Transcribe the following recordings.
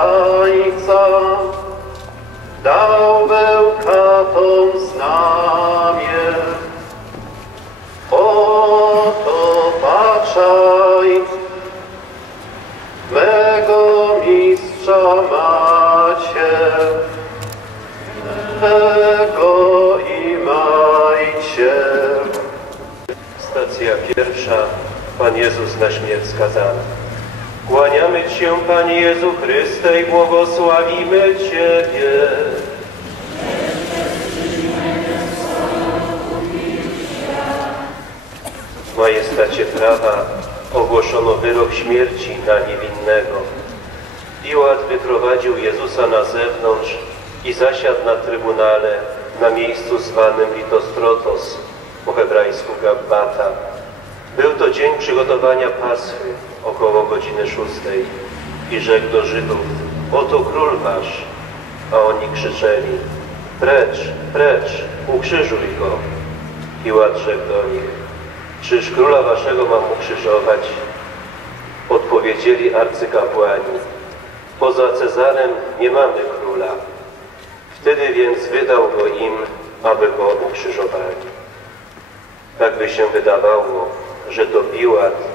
zdrajca, dał bełkatom znamie. Oto patrzaj, mego mistrza macie, mego i majcie. Stacja pierwsza. Pan Jezus na śmierć skazany. Kłaniamy Ci się, Panie Jezu Chryste, i błogosławimy Ciebie. W majestacie prawa ogłoszono wyrok śmierci na niewinnego. Piłat wyprowadził Jezusa na zewnątrz i zasiadł na trybunale na miejscu zwanym Litostrotos, po hebrajsku Gabbata. Był to dzień przygotowania Paschy, około godziny szóstej i rzekł do Żydów, oto król wasz, a oni krzyczeli, precz, precz, ukrzyżuj go. Piłat rzekł do nich, czyż króla waszego mam ukrzyżować? Odpowiedzieli arcykapłani, poza Cezarem nie mamy króla. Wtedy więc wydał go im, aby go ukrzyżowali. Tak by się wydawało, że to Piłat,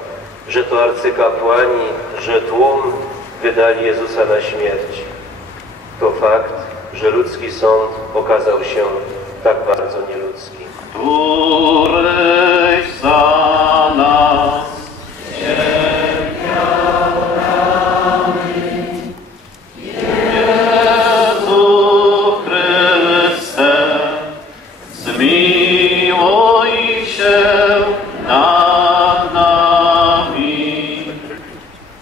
że to arcykapłani, że tłum wydali Jezusa na śmierć. To fakt, że ludzki sąd okazał się tak bardzo nieludzki. któryś za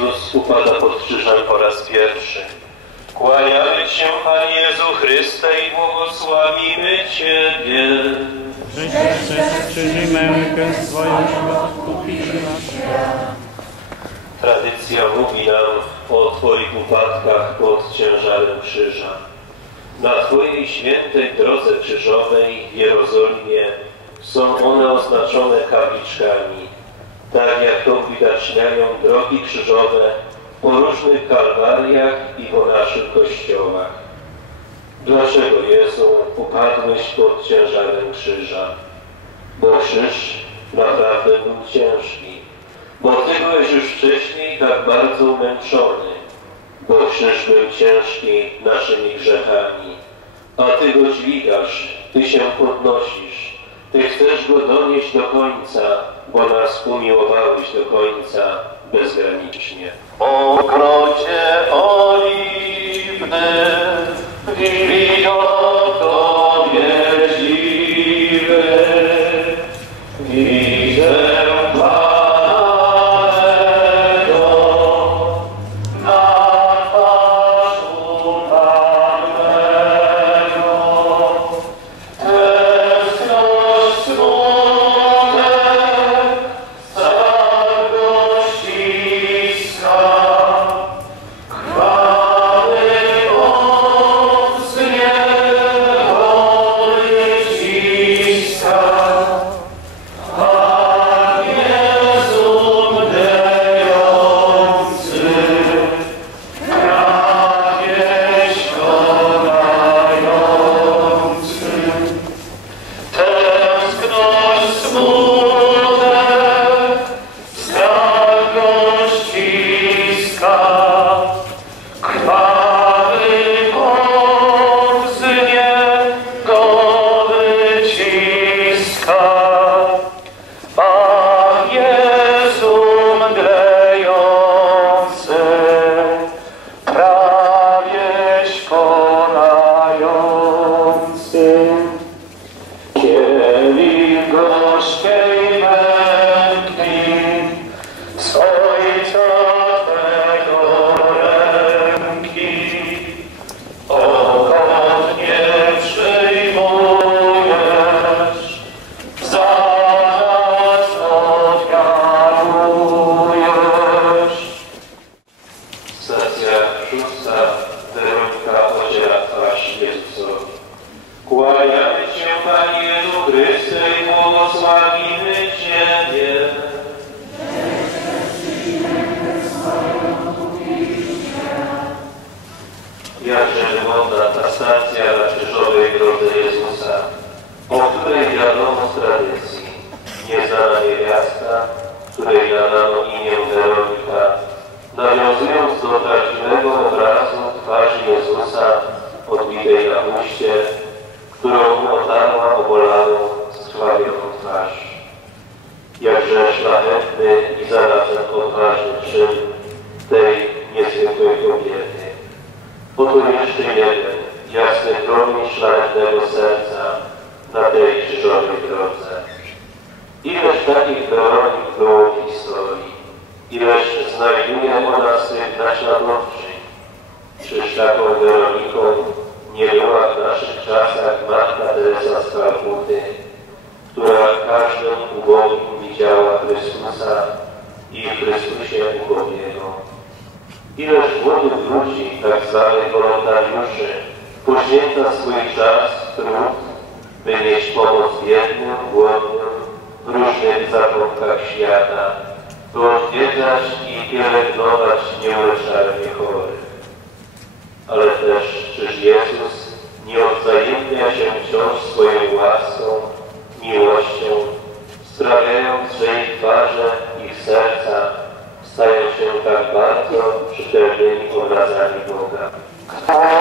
Jezus upada pod krzyżem po raz pierwszy. Kłaniamy Cię, Panie Jezu Chryste, i błogosławimy Ciebie. Krzyży mękę swoją. Tradycja mówi nam o Twoich upadkach pod ciężarem krzyża. Na Twojej świętej drodze krzyżowej w Jerozolimie są one oznaczone kapliczkami, tak jak to uwidaczniają drogi krzyżowe po różnych kalwariach i po naszych kościołach. Dlaczego Jezu upadłeś pod ciężarem krzyża? Bo krzyż naprawdę był ciężki bo Ty byłeś już wcześniej tak bardzo umęczony, bo krzyż był ciężki naszymi grzechami, a Ty go dźwigasz, Ty się podnosisz, Ty chcesz go donieść do końca, bo nas umiłowałeś do końca bezgranicznie. O Piłsa, Weronika Oziak, Asi Jezusowi. Kłaniamy Cię, Panie Jezu Chryste i błogosławimy Ciebie. Jakże wygląda ta stacja na krzyżowej drodze Jezusa, o której wiadomo z tradycji, nieznana niewiasta, której nadano imię Weronika, nawiązując do takich budujesz jeden, jasny promień szlachetnego serca na tej krzyżowej drodze. Ileż takich proroków było w historii, ileż znajduje u nas tych naśladowczych. Czyż taką Weroniką nie była w naszych czasach Matka Teresa z Kalkuty, która w każdym ubogim widziała Chrystusa i w Chrystusie ubogiego. Ileż młodych ludzi, tak zwanych wolontariuszy, poświęca swój czas, trud, by nieść pomoc biednym, głodnym, w różnych zakątkach świata, by odwiedzać i pielęgnować nieuleczalnie chorych. Ale też czyż Jezus stają się tak